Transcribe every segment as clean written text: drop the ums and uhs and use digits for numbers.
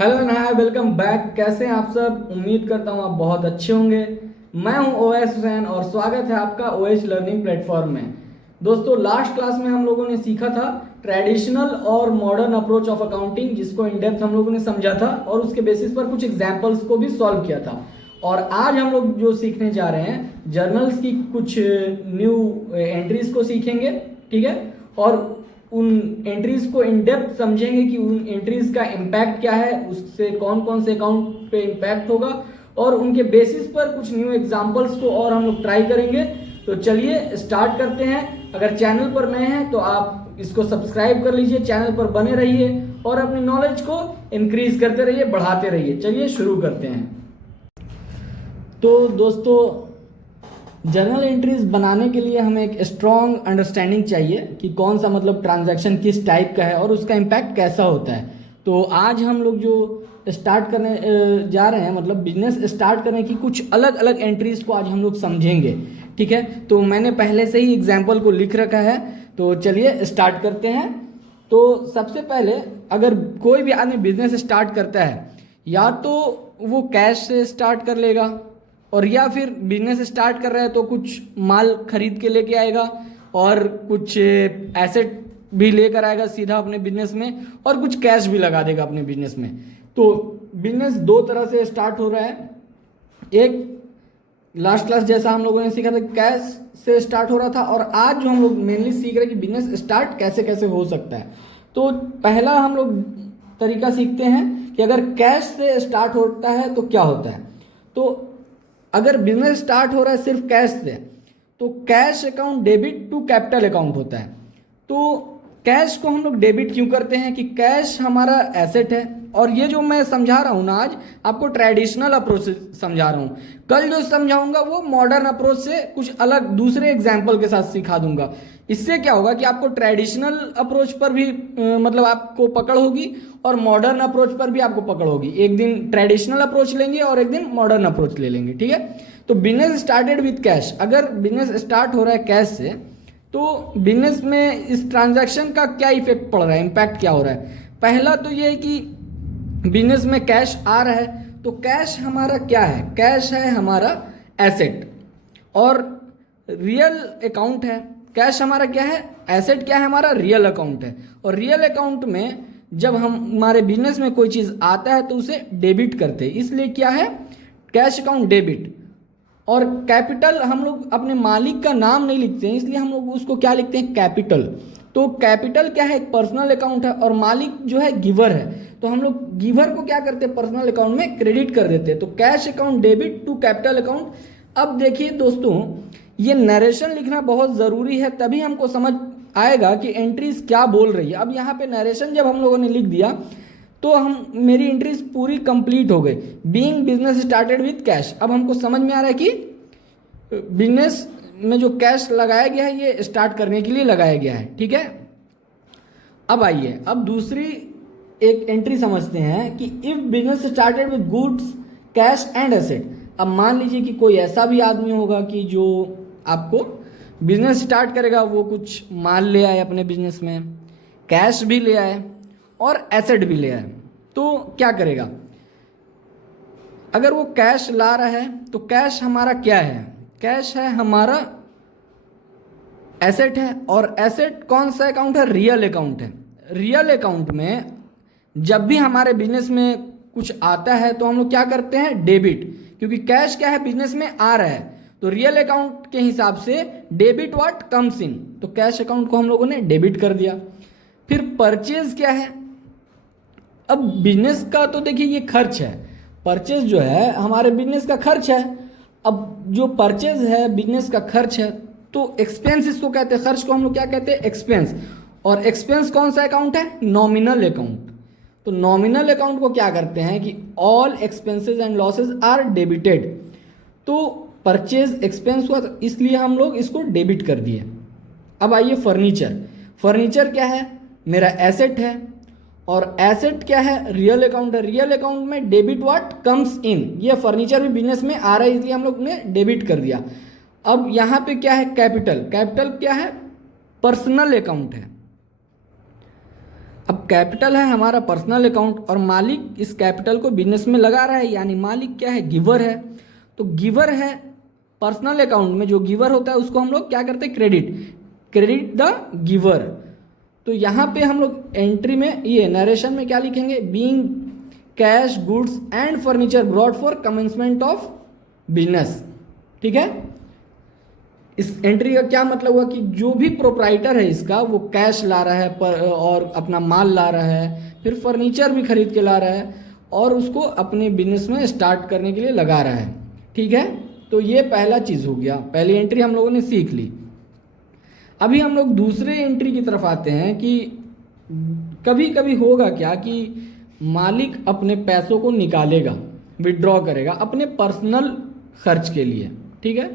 Hello and hi, welcome back. कैसे हैं आप सब? उम्मीद करता हूँ आप बहुत अच्छे होंगे। मैं हूँ ओएस हुसैन और स्वागत है आपका ओएस लर्निंग प्लेटफॉर्म में। दोस्तों, लास्ट क्लास में हम लोगों ने सीखा था ट्रेडिशनल और मॉडर्न अप्रोच ऑफ अकाउंटिंग, जिसको इन डेप्थ हम लोगों ने समझा था और उसके बेसिस पर कुछ एग्जाम्पल्स को भी सॉल्व किया था। और आज हम लोग जो सीखने जा रहे हैं, जर्नल्स की कुछ न्यू एंट्रीज को सीखेंगे, ठीक है। और उन एंट्रीज को इन डेप्थ समझेंगे कि उन एंट्रीज का इम्पैक्ट क्या है, उससे कौन कौन से अकाउंट पे इम्पैक्ट होगा, और उनके बेसिस पर कुछ न्यू एग्जांपल्स को और हम लोग ट्राई करेंगे। तो चलिए स्टार्ट करते हैं। अगर चैनल पर नए हैं तो आप इसको सब्सक्राइब कर लीजिए, चैनल पर बने रहिए और अपनी नॉलेज को इंक्रीज करते रहिए, बढ़ाते रहिए। चलिए शुरू करते हैं। तो दोस्तों, जर्नल एंट्रीज बनाने के लिए हमें एक स्ट्रॉन्ग अंडरस्टैंडिंग चाहिए कि कौन सा मतलब ट्रांजैक्शन किस टाइप का है और उसका इम्पैक्ट कैसा होता है। तो आज हम लोग जो स्टार्ट करने जा रहे हैं, मतलब बिजनेस स्टार्ट करने की कुछ अलग अलग एंट्रीज को आज हम लोग समझेंगे, ठीक है। तो मैंने पहले से ही एग्जाम्पल को लिख रखा है, तो चलिए स्टार्ट करते हैं। तो सबसे पहले अगर कोई भी आदमी बिजनेस स्टार्ट करता है, या तो वो कैश से स्टार्ट कर लेगा, और या फिर बिजनेस स्टार्ट कर रहा है तो कुछ माल खरीद के लेके आएगा और कुछ एसेट भी लेकर आएगा सीधा अपने बिजनेस में, और कुछ कैश भी लगा देगा अपने बिजनेस में। तो बिजनेस दो तरह से स्टार्ट हो रहा है। एक लास्ट क्लास जैसा हम लोगों ने सीखा था कैश से स्टार्ट हो रहा था, और आज जो हम लोग मेनली सीख रहे हैं कि बिजनेस स्टार्ट कैसे कैसे हो सकता है। तो पहला हम लोग तरीका सीखते हैं कि अगर कैश से स्टार्ट होता है तो क्या होता है। तो अगर बिजनेस स्टार्ट हो रहा है सिर्फ कैश से, तो cash account debit to capital account होता है। तो कैश को हम लोग डेबिट क्यों करते हैं कि कैश हमारा एसेट है, और ये जो मैं समझा रहा हूँ ना आज, आपको ट्रेडिशनल अप्रोच से समझा रहा हूँ। कल जो समझाऊंगा वो मॉडर्न अप्रोच से कुछ अलग दूसरे एग्जाम्पल के साथ सिखा दूंगा। इससे क्या होगा कि आपको ट्रेडिशनल अप्रोच पर भी मतलब आपको पकड़ होगी, और मॉडर्न अप्रोच पर भी आपको पकड़ होगी। एक दिन ट्रेडिशनल अप्रोच लेंगे और एक दिन मॉडर्न अप्रोच ले लेंगे, ठीक है। तो बिजनेस स्टार्टेड विथ कैश, अगर बिजनेस स्टार्ट हो रहा है कैश से, तो बिजनेस में इस ट्रांजैक्शन का क्या इफेक्ट पड़ रहा है, इम्पैक्ट क्या हो रहा है। पहला तो ये है कि बिजनेस में कैश आ रहा है, तो कैश हमारा क्या है, कैश है हमारा एसेट, और रियल अकाउंट है। कैश हमारा क्या है, एसेट क्या है, हमारा रियल अकाउंट है। और रियल अकाउंट में जब हम हमारे बिजनेस में कोई चीज़ आता है तो उसे डेबिट करते हैं, इसलिए क्या है, कैश अकाउंट डेबिट। और कैपिटल, हम लोग अपने मालिक का नाम नहीं लिखते हैं, इसलिए हम लोग उसको क्या लिखते हैं, कैपिटल। तो कैपिटल क्या है, एक पर्सनल अकाउंट है, और मालिक जो है गिवर है, तो हम लोग गिवर को क्या करते हैं, पर्सनल अकाउंट में क्रेडिट कर देते हैं। तो cash account debit to capital account. अब देखिए दोस्तों, ये नरेशन लिखना बहुत ज़रूरी है, तभी हमको समझ आएगा कि एंट्रीज क्या बोल रही है। अब यहाँ पे नरेशन जब हम लोगों ने लिख दिया तो हम मेरी एंट्रीज पूरी कंप्लीट हो गई। Being business started with cash, अब हमको समझ में आ रहा है कि बिजनेस में जो कैश लगाया गया है ये स्टार्ट करने के लिए लगाया गया है, ठीक है। अब आइए, अब दूसरी एक एंट्री समझते हैं कि if business started with goods cash and asset. अब मान लीजिए कि कोई ऐसा भी आदमी होगा कि जो आपको बिजनेस स्टार्ट करेगा, वो कुछ माल ले आए अपने बिजनेस में, कैश भी ले आए और एसेट भी ले आए। तो क्या करेगा, अगर वो कैश ला रहा है तो कैश हमारा क्या है, कैश है हमारा एसेट है, और एसेट कौन सा अकाउंट है, रियल अकाउंट है। रियल अकाउंट में जब भी हमारे बिजनेस में कुछ आता है तो हम लोग क्या करते हैं, डेबिट, क्योंकि कैश क्या है, बिजनेस में आ रहा है, तो रियल अकाउंट के हिसाब से डेबिट व्हाट कम्स इन, तो कैश अकाउंट को हम लोगों ने डेबिट कर दिया। फिर परचेज क्या है, अब बिजनेस का तो देखिए ये खर्च है, परचेज जो है हमारे बिजनेस का खर्च है। अब जो परचेज है बिजनेस का खर्च है, तो एक्सपेंस इसको कहते हैं, खर्च को हम लोग क्या कहते हैं, एक्सपेंस। और एक्सपेंस कौन सा अकाउंट है, नॉमिनल अकाउंट। तो नॉमिनल अकाउंट को क्या करते हैं कि all expenses and losses are debited. तो परचेज एक्सपेंस हुआ, तो इसलिए हम लोग इसको डेबिट कर दिए। अब आइए फर्नीचर, फर्नीचर क्या है, मेरा एसेट है, और एसेट क्या है, रियल अकाउंट है। रियल अकाउंट में डेबिट व्हाट कम्स इन, ये फर्नीचर भी बिजनेस में आ रहा है, इसलिए हम लोग ने डेबिट कर दिया। अब यहाँ पे क्या है, कैपिटल, कैपिटल क्या है, पर्सनल अकाउंट है। अब कैपिटल है हमारा पर्सनल अकाउंट और मालिक इस कैपिटल को बिजनेस में लगा रहा है, यानी मालिक क्या है, गिवर है। तो गिवर है पर्सनल अकाउंट में, जो गिवर होता है उसको हम लोग क्या करते हैं, क्रेडिट द गिवर। तो यहाँ पे हम लोग एंट्री में ये नरेशन में क्या लिखेंगे, being cash goods and furniture brought for commencement of business. ठीक है, इस एंट्री का क्या मतलब हुआ कि जो भी प्रोप्राइटर है इसका वो कैश ला रहा है और अपना माल ला रहा है, फिर फर्नीचर भी खरीद के ला रहा है और उसको अपने बिजनेस में स्टार्ट करने के लिए लगा रहा है। ठीक है, तो ये पहला चीज़ हो गया, पहली एंट्री हम लोगों ने सीख ली। अभी हम लोग दूसरे एंट्री की तरफ आते हैं कि कभी कभी होगा क्या कि मालिक अपने पैसों को निकालेगा, विड्रॉ करेगा अपने पर्सनल खर्च के लिए। ठीक है,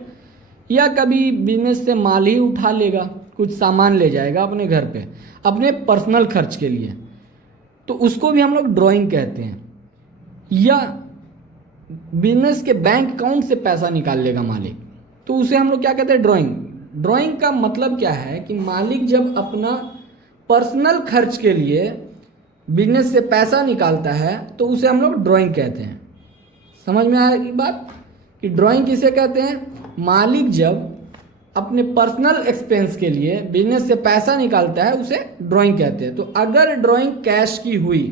या कभी बिजनेस से माल ही उठा लेगा, कुछ सामान ले जाएगा अपने घर पे अपने पर्सनल खर्च के लिए, तो उसको भी हम लोग ड्राइंग कहते हैं। या बिजनेस के बैंक अकाउंट से पैसा निकाल लेगा मालिक, तो उसे हम लोग क्या कहते हैं, ड्राइंग। ड्राइंग का मतलब क्या है कि मालिक जब अपना पर्सनल खर्च के लिए बिजनेस से पैसा निकालता है तो उसे हम लोग ड्राइंग कहते हैं। समझ में आएगी बात कि ड्राइंग किसे कहते हैं, मालिक जब अपने पर्सनल एक्सपेंस के लिए बिजनेस से पैसा निकालता है उसे ड्राइंग कहते हैं। तो अगर ड्राइंग कैश की हुई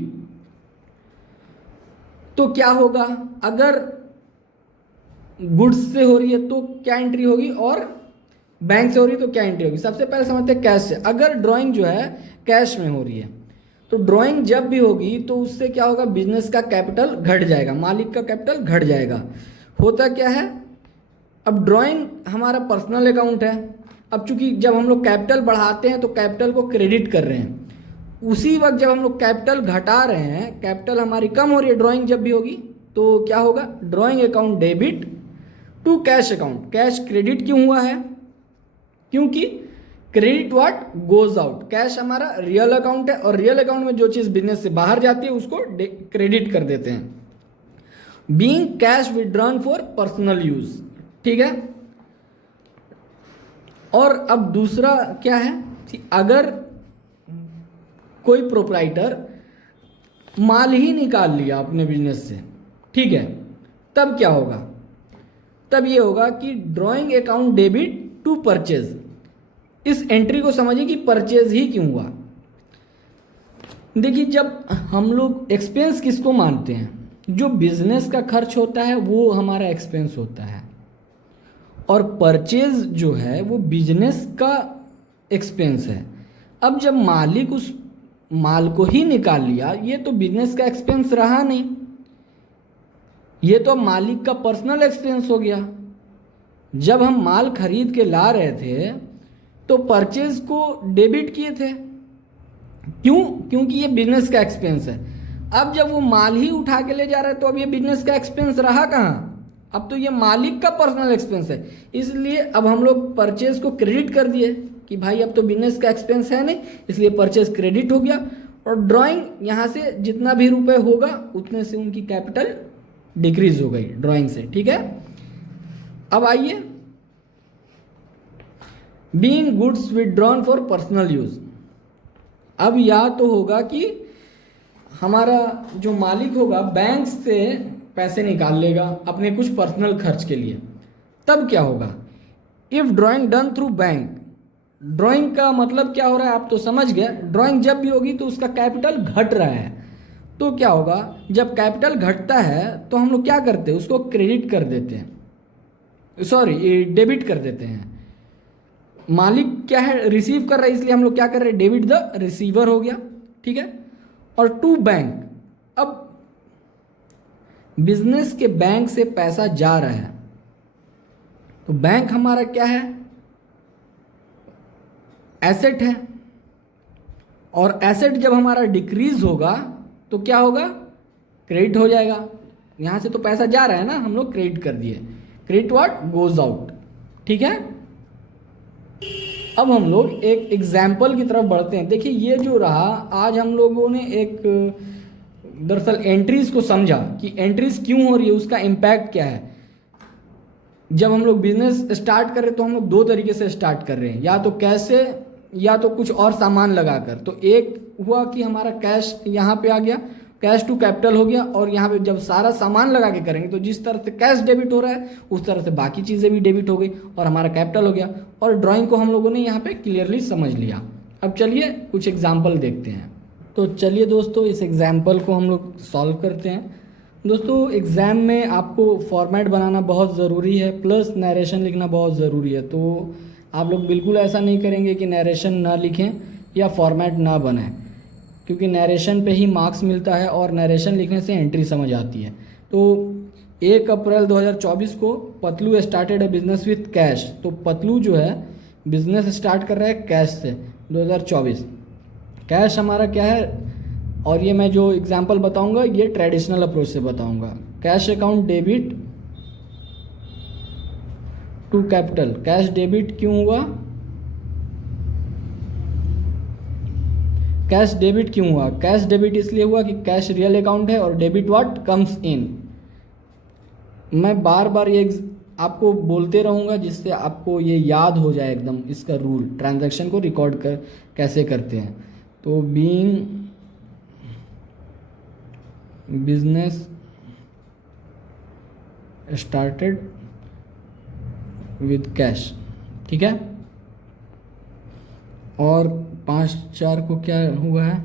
तो क्या होगा, अगर गुड्स से हो रही है तो क्या एंट्री होगी, और बैंक से हो रही है तो क्या एंट्री होगी। सबसे पहले समझते हैं कैश से। अगर ड्राइंग जो है कैश में हो रही है तो ड्राइंग जब भी होगी तो उससे क्या होगा, बिजनेस का कैपिटल घट जाएगा, मालिक का कैपिटल घट जाएगा। होता क्या है, अब ड्राइंग हमारा पर्सनल अकाउंट है, अब चूंकि जब हम लोग कैपिटल बढ़ाते हैं तो कैपिटल को क्रेडिट कर रहे हैं, उसी वक्त जब हम लोग कैपिटल घटा रहे हैं, कैपिटल हमारी कम हो रही है, ड्राइंग जब भी होगी तो क्या होगा, drawing account debit to cash account. Cash credit क्यों हुआ है, क्योंकि credit what goes out. Cash हमारा रियल अकाउंट है और रियल अकाउंट में जो चीज़ बिजनेस से बाहर जाती है उसको क्रेडिट कर देते हैं। Being cash withdrawn for personal use. ठीक है, और अब दूसरा क्या है कि अगर कोई प्रोप्राइटर माल ही निकाल लिया अपने बिजनेस से, ठीक है, तब क्या होगा, तब ये होगा कि drawing account debit to purchase. इस एंट्री को समझिए कि परचेज ही क्यों हुआ। देखिए, जब हम लोग एक्सपेंस किसको मानते हैं, जो बिजनेस का खर्च होता है वो हमारा एक्सपेंस होता है, और परचेज जो है वो बिजनेस का एक्सपेंस है। अब जब मालिक उस माल को ही निकाल लिया, ये तो बिजनेस का एक्सपेंस रहा नहीं, ये तो मालिक का पर्सनल एक्सपेंस हो गया। जब हम माल खरीद के ला रहे थे तो परचेज को डेबिट किए थे, क्यों, क्योंकि ये बिजनेस का एक्सपेंस है। अब जब वो माल ही उठा के ले जा रहा है तो अब ये बिजनेस का एक्सपेंस रहा कहाँ, अब तो ये मालिक का पर्सनल एक्सपेंस है। इसलिए अब हम लोग परचेज को क्रेडिट कर दिए कि भाई अब तो बिजनेस का एक्सपेंस है नहीं, इसलिए परचेज क्रेडिट हो गया, और ड्राइंग यहाँ से जितना भी रुपए होगा उतने से उनकी कैपिटल डिक्रीज हो गई ड्राइंग से। ठीक है, अब आइए being goods withdrawn for personal use. अब या तो होगा कि हमारा जो मालिक होगा बैंक से पैसे निकाल लेगा अपने कुछ पर्सनल खर्च के लिए, तब क्या होगा, if drawing done through bank. Drawing का मतलब क्या हो रहा है आप तो समझ गए, ड्राइंग जब भी होगी तो उसका कैपिटल घट रहा है, तो क्या होगा, जब कैपिटल घटता है तो हम लोग क्या करते हैं, उसको क्रेडिट कर देते हैं, सॉरी डेबिट कर देते हैं। मालिक क्या है, रिसीव कर रहा है, इसलिए हम लोग क्या कर रहे हैं, डेबिट द रिसीवर हो गया। ठीक है, और टू बैंक, अब बिजनेस के बैंक से पैसा जा रहा है तो बैंक हमारा क्या है, एसेट है, और एसेट जब हमारा डिक्रीज होगा तो क्या होगा, क्रेडिट हो जाएगा। यहां से तो पैसा जा रहा है ना, हम लोग क्रेडिट कर दिए, क्रेडिट व्हाट गोज आउट। ठीक है, अब हम लोग एक एग्जाम्पल की तरफ बढ़ते हैं। देखिए, ये जो रहा, आज हम लोगों ने एक दरअसल एंट्रीज को समझा कि एंट्रीज क्यों हो रही है, उसका इम्पैक्ट क्या है। जब हम लोग बिजनेस स्टार्ट कर रहे हैं तो हम लोग दो तरीके से स्टार्ट कर रहे हैं, या तो कैश से या तो कुछ और सामान लगाकर। तो एक हुआ कि हमारा कैश यहाँ पे आ गया, कैश टू कैपिटल हो गया, और यहाँ पे जब सारा सामान लगा के करेंगे तो जिस तरह से कैश डेबिट हो रहा है उस तरह से बाकी चीज़ें भी डेबिट हो गई और हमारा कैपिटल हो गया। और ड्राइंग को हम लोगों ने यहाँ पे क्लियरली समझ लिया। अब चलिए कुछ एग्जाम्पल देखते हैं। तो चलिए दोस्तों इस एग्जाम्पल को हम लोग सॉल्व करते हैं। दोस्तों एग्ज़ाम में आपको फॉर्मेट बनाना बहुत ज़रूरी है, प्लस नरेशन लिखना बहुत ज़रूरी है। तो आप लोग बिल्कुल ऐसा नहीं करेंगे कि नरेशन ना लिखें या फॉर्मेट ना बनाएं, क्योंकि नरेशन पे ही मार्क्स मिलता है और नरेशन लिखने से एंट्री समझ आती है। तो 1 अप्रैल 2024 को Patlu started A business with cash. तो पतलू जो है बिजनेस स्टार्ट कर रहा है कैश से 2024। कैश हमारा क्या है, और ये मैं जो एग्जांपल बताऊंगा ये ट्रेडिशनल अप्रोच से बताऊंगा। Cash account debit to capital. Cash debit क्यों हुआ, कैश डेबिट क्यों हुआ? कैश डेबिट इसलिए हुआ कि कैश रियल अकाउंट है और डेबिट व्हाट कम्स इन। मैं बार बार ये आपको बोलते रहूँगा जिससे आपको ये याद हो जाए एकदम इसका रूल, ट्रांजैक्शन को रिकॉर्ड कर कैसे करते हैं। तो being business started with cash, ठीक है। और 5/4 को क्या हुआ है,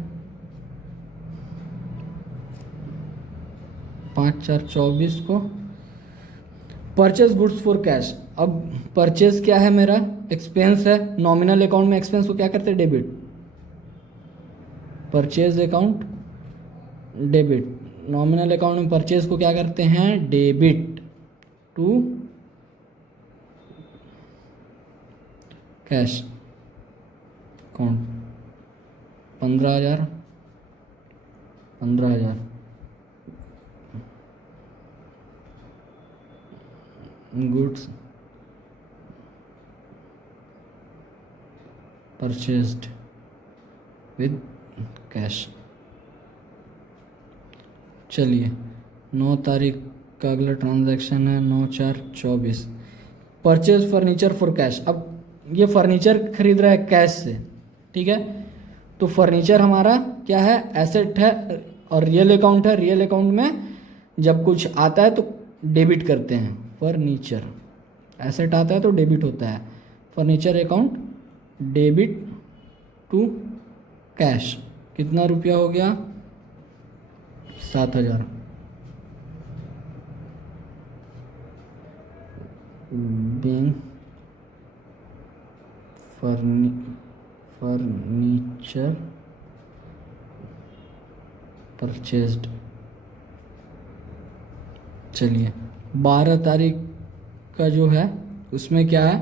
5/4/24 को परचेज गुड्स फॉर कैश। अब परचेज क्या है, मेरा एक्सपेंस है। नॉमिनल अकाउंट में एक्सपेंस को क्या करते हैं, debit. Purchase account debit, nominal account में परचेज को क्या करते हैं, debit to cash account. 15,000 goods purchased with cash. चलिए 9 तारीख का अगला ट्रांजैक्शन है 9/4/24। Purchase furniture for cash. अब ये फर्नीचर खरीद रहा है कैश से, ठीक है। तो फर्नीचर हमारा क्या है, एसेट है और रियल अकाउंट है। रियल अकाउंट में जब कुछ आता है तो डेबिट करते हैं। फर्नीचर एसेट आता है तो डेबिट होता है। Furniture account debit to cash. कितना रुपया हो गया, 7,000। Being furniture purchased. चलिए 12 तारीख का जो है उसमें क्या है,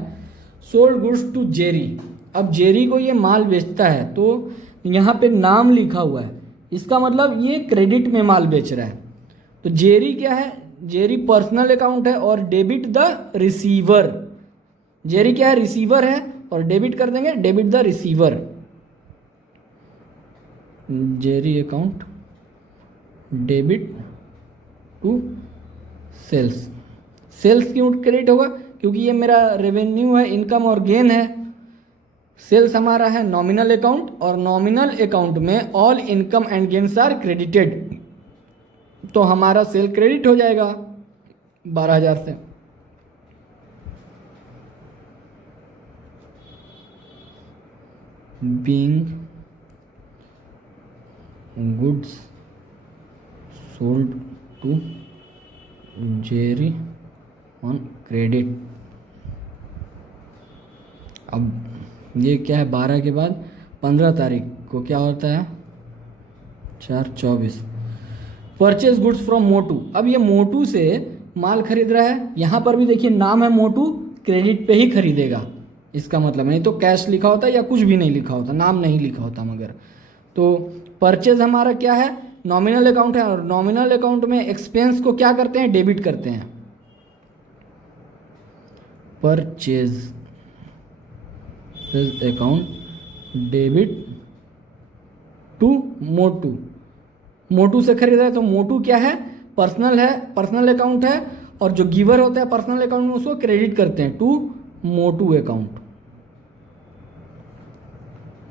सोल्ड गुड्स टू जेरी। अब जेरी को ये माल बेचता है तो यहाँ पे नाम लिखा हुआ है, इसका मतलब ये क्रेडिट में माल बेच रहा है। तो जेरी क्या है, जेरी पर्सनल अकाउंट है और डेबिट द रिसीवर। जेरी क्या है, रिसीवर है और डेबिट कर देंगे debit the receiver. Jerry account debit to sales. Sales क्यों क्रेडिट होगा, क्योंकि ये मेरा रेवेन्यू है, इनकम और गेन है। सेल्स हमारा है नॉमिनल अकाउंट और नॉमिनल अकाउंट में all income and gains are credited, तो हमारा सेल क्रेडिट हो जाएगा 12,000 से। Being goods sold to Jerry on credit. अब ये क्या है, 12 के बाद 15 तारीख को क्या होता है, 4/24। परचेज गुड्स फ्रॉम मोटू। अब ये मोटू से माल खरीद रहा है, यहाँ पर भी देखिए नाम है मोटू, क्रेडिट पे ही खरीदेगा, इसका मतलब नहीं तो कैश लिखा होता या कुछ भी नहीं लिखा होता, नाम नहीं लिखा होता मगर। तो परचेज हमारा क्या है, नॉमिनल अकाउंट है और नॉमिनल अकाउंट में एक्सपेंस को क्या करते हैं, डेबिट करते हैं। परचेज अकाउंट डेबिट टू मोटू। मोटू से खरीदा है तो मोटू क्या है, पर्सनल है, पर्सनल अकाउंट है और जो गिवर होता है पर्सनल अकाउंट में उसको क्रेडिट करते हैं to Motu account.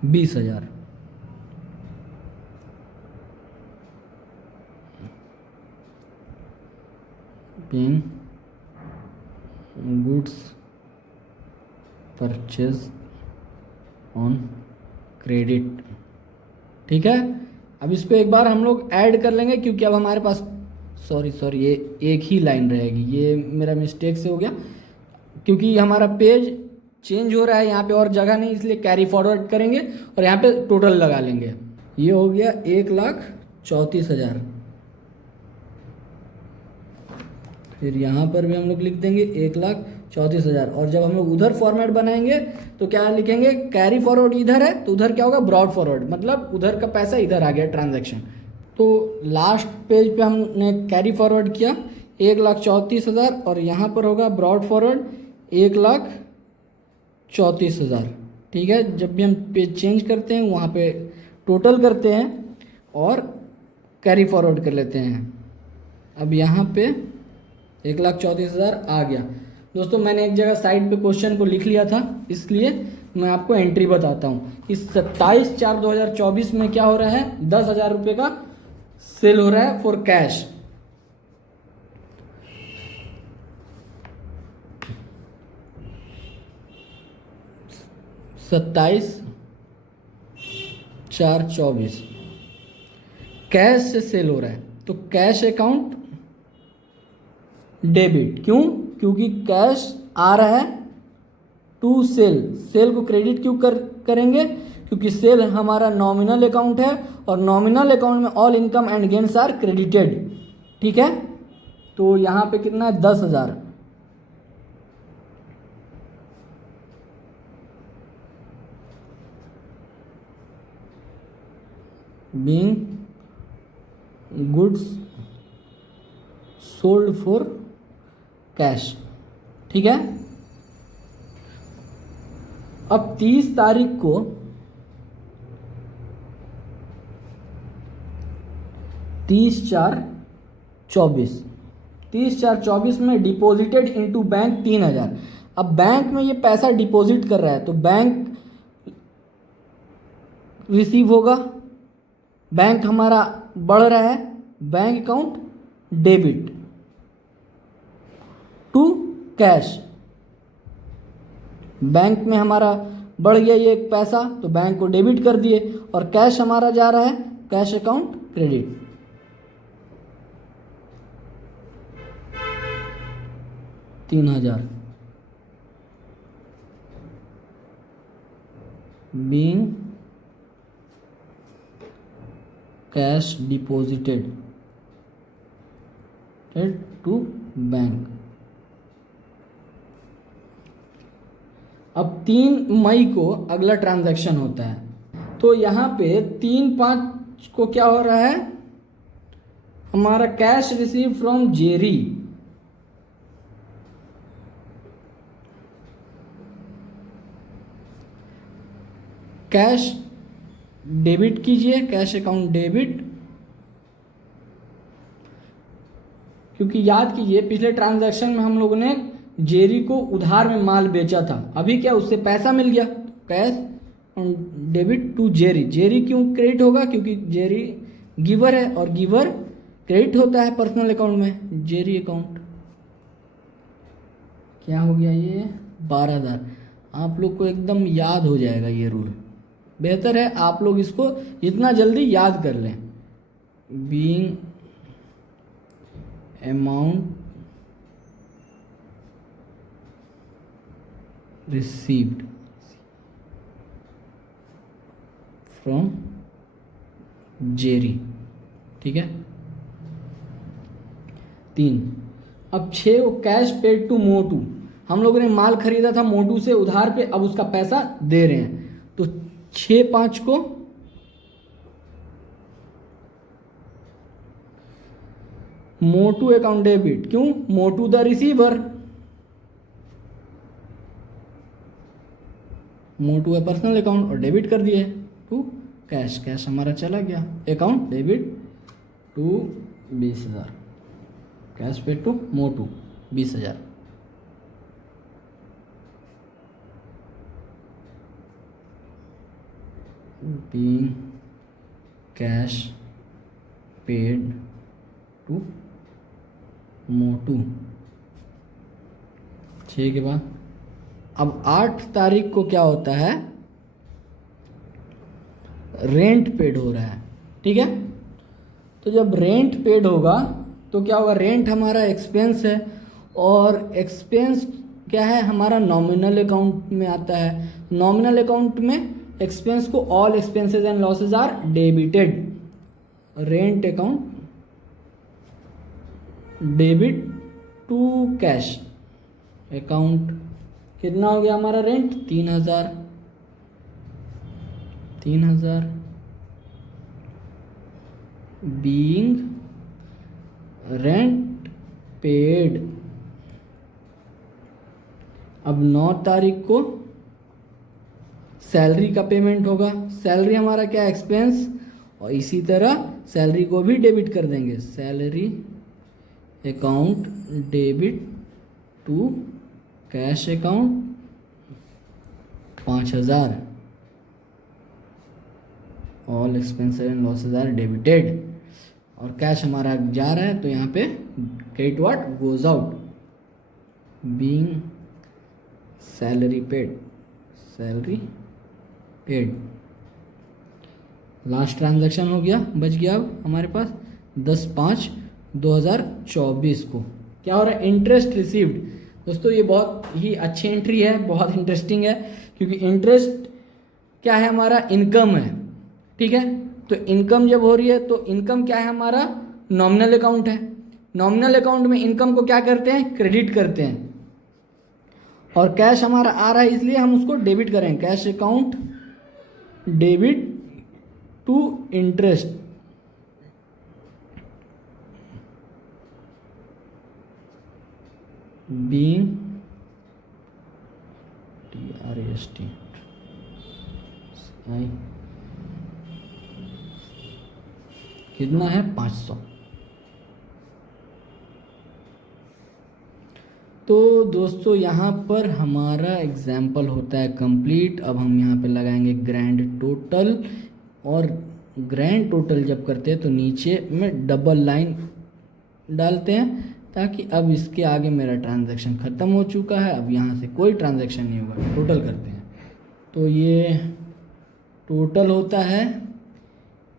20,000। being goods purchase on credit. ठीक है, अब इसको एक बार हम लोग ऐड कर लेंगे, क्योंकि अब हमारे पास सॉरी ये एक ही लाइन रहेगी, ये मेरा मिस्टेक से हो गया, क्योंकि हमारा पेज चेंज हो रहा है, यहाँ पे और जगह नहीं, इसलिए कैरी फॉरवर्ड करेंगे और यहाँ पे टोटल लगा लेंगे। ये हो गया 1,34,000। फिर यहाँ पर भी हम लोग लिख देंगे 1,34,000, और जब हम लोग उधर फॉर्मेट बनाएंगे तो क्या लिखेंगे, कैरी फॉरवर्ड इधर है तो उधर क्या होगा, ब्रॉड फॉरवर्ड, मतलब उधर का पैसा इधर आ गया ट्रांजैक्शन। तो लास्ट पेज पे हमने कैरी फॉरवर्ड किया 1,34,000, और यहाँ पर होगा ब्रॉड फॉरवर्ड 1,34,000। ठीक है, जब भी हम पेज चेंज करते हैं वहाँ पे टोटल करते हैं और कैरी फॉरवर्ड कर लेते हैं। अब यहाँ पे 1,34,000 आ गया। दोस्तों मैंने एक जगह साइड पे क्वेश्चन को लिख लिया था, इसलिए मैं आपको एंट्री बताता हूँ। इस 27/4/2024 में क्या हो रहा है, 10,000 रुपये का सेल हो रहा है फॉर कैश। सत्ताईस 4/24 कैश से सेल हो रहा है, तो कैश अकाउंट डेबिट। क्यों, क्योंकि कैश आ रहा है टू सेल। सेल को क्रेडिट क्यों करेंगे, क्योंकि सेल हमारा नॉमिनल अकाउंट है, और नॉमिनल अकाउंट में all income and gains are credited. ठीक है, तो यहाँ पे कितना है, 10,000। Being goods sold for cash. ठीक है, अब 30 तारीख को 30/4/24 में डिपॉजिटेड इनटू बैंक 3,000। अब बैंक में ये पैसा डिपॉजिट कर रहा है, तो बैंक रिसीव होगा, बैंक हमारा बढ़ रहा है, bank account debit to cash. Bank में हमारा बढ़ गया ये एक पैसा, तो बैंक को डेबिट कर दिए, और कैश हमारा जा रहा है cash account credit. $3,000 being cash deposited to bank. अब 3 मई को अगला ट्रांजैक्शन होता है, तो यहाँ पे 3/5 को क्या हो रहा है, हमारा cash receive from Jerry. Cash debit कीजिए, कैश अकाउंट डेबिट, क्योंकि याद कीजिए पिछले ट्रांजैक्शन में हम लोगों ने जेरी को उधार में माल बेचा था, अभी क्या उससे पैसा मिल गया, cash debit to Jerry. Jerry क्यों क्रेडिट होगा, क्योंकि जेरी गिवर है, और गिवर क्रेडिट होता है पर्सनल अकाउंट में। जेरी अकाउंट क्या हो गया, ये 12,000। आप लोग को एकदम याद हो जाएगा ये रूल, बेहतर है आप लोग इसको इतना जल्दी याद कर लें। Being amount received from Jerry. ठीक है, 3। अब 6 वो कैश पेड टू मोटू। हम लोगों ने माल खरीदा था मोटू से उधार पे, अब उसका पैसा दे रहे हैं, तो 6/5 को मोटू अकाउंट डेबिट। क्यों, मोटू द रिसीवर, मोटू है पर्सनल अकाउंट, और डेबिट कर दिए टू कैश। कैश हमारा चला गया, account debit to 20,000, cash pay to Motu 20,000। Being cash paid to Motu. 6 के बाद अब 8 तारीख को क्या होता है, रेंट पेड हो रहा है, ठीक है। तो जब रेंट पेड होगा तो क्या होगा, रेंट हमारा एक्सपेंस है और एक्सपेंस क्या है हमारा नॉमिनल अकाउंट में आता है। नॉमिनल अकाउंट में एक्सपेंस को all expenses and losses are debited, rent account debit to cash account. कितना हो गया हमारा रेंट, 3000 बीइंग रेंट पेड। अब 9 तारीख को सैलरी का पेमेंट होगा। सैलरी हमारा क्या एक्सपेंस, और इसी तरह सैलरी को भी डेबिट कर देंगे, salary account debit to cash account 5000, all expenses and losses are debited. और कैश हमारा जा रहा है तो यहाँ पे credit what goes out, being salary paid. Last transaction हो गया, बच गया अब हमारे पास 10/5/2024 को क्या हो रहा है, इंटरेस्ट रिसीव्ड। दोस्तों ये बहुत ही अच्छी एंट्री है, बहुत इंटरेस्टिंग है, क्योंकि इंटरेस्ट क्या है हमारा, इनकम है, ठीक है। तो इनकम जब हो रही है तो इनकम क्या है हमारा, नॉमिनल अकाउंट है। नॉमिनल अकाउंट में इनकम को क्या करते हैं, क्रेडिट करते हैं। और कैश हमारा आ रहा है इसलिए हम उसको डेबिट करें, cash account debit to interest. Being TRST कितना है, 500। तो दोस्तों यहाँ पर हमारा एग्जाम्पल होता है कंप्लीट। अब हम यहाँ पे लगाएंगे ग्रैंड टोटल, और ग्रैंड टोटल जब करते हैं तो नीचे में डबल लाइन डालते हैं, ताकि अब इसके आगे मेरा ट्रांजैक्शन ख़त्म हो चुका है, अब यहाँ से कोई ट्रांजैक्शन नहीं होगा। टोटल करते हैं तो ये टोटल होता है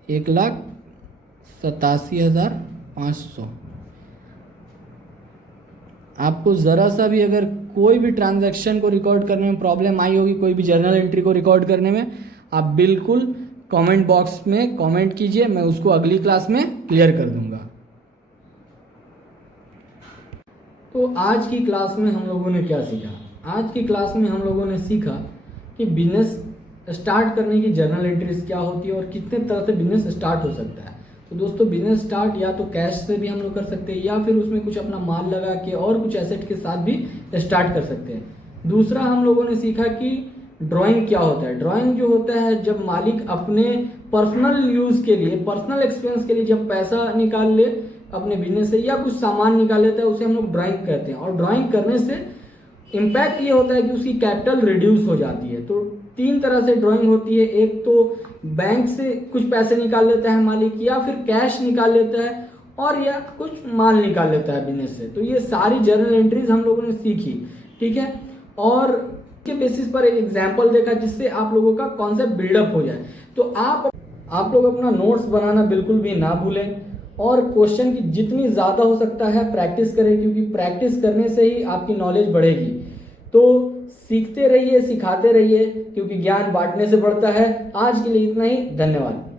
1,87,500। आपको ज़रा सा भी अगर कोई भी ट्रांजैक्शन को रिकॉर्ड करने में प्रॉब्लम आई होगी, कोई भी जर्नल एंट्री को रिकॉर्ड करने में, आप बिल्कुल कमेंट बॉक्स में कमेंट कीजिए, मैं उसको अगली क्लास में क्लियर कर दूंगा। तो आज की क्लास में हम लोगों ने क्या सीखा, आज की क्लास में हम लोगों ने सीखा कि बिजनेस स्टार्ट करने की जर्नल एंट्रीज क्या होती है और कितने तरह से बिजनेस स्टार्ट हो सकता है। तो दोस्तों बिजनेस स्टार्ट या तो कैश से भी हम लोग कर सकते हैं, या फिर उसमें कुछ अपना माल लगा के और कुछ एसेट के साथ भी स्टार्ट कर सकते हैं। दूसरा हम लोगों ने सीखा कि ड्राइंग क्या होता है। ड्राइंग जो होता है जब मालिक अपने पर्सनल यूज के लिए, पर्सनल एक्सपेंस के लिए जब पैसा निकाल ले अपने बिजनेस से या कुछ सामान निकाल लेता है, उसे हम लोग ड्राइंग कहते हैं। और ड्राइंग करने से इम्पैक्ट ये होता है कि उसकी कैपिटल रिड्यूस हो जाती है। तो 3 तरह से ड्राइंग होती है, एक तो बैंक से कुछ पैसे निकाल लेता है मालिक, या फिर कैश निकाल लेता है, और या कुछ माल निकाल लेता है बिजनेस से। तो ये सारी जर्नल एंट्रीज हम लोगों ने सीखी, ठीक है। और के बेसिस पर एक एग्जाम्पल देखा जिससे आप लोगों का कॉन्सेप्ट बिल्डअप हो जाए। तो आप लोग अपना नोट्स बनाना बिल्कुल भी ना भूलें, और क्वेश्चन की जितनी ज़्यादा हो सकता है प्रैक्टिस करें, क्योंकि प्रैक्टिस करने से ही आपकी नॉलेज बढ़ेगी। तो सीखते रहिए, सिखाते रहिए, क्योंकि ज्ञान बांटने से बढ़ता है। आज के लिए इतना ही, धन्यवाद।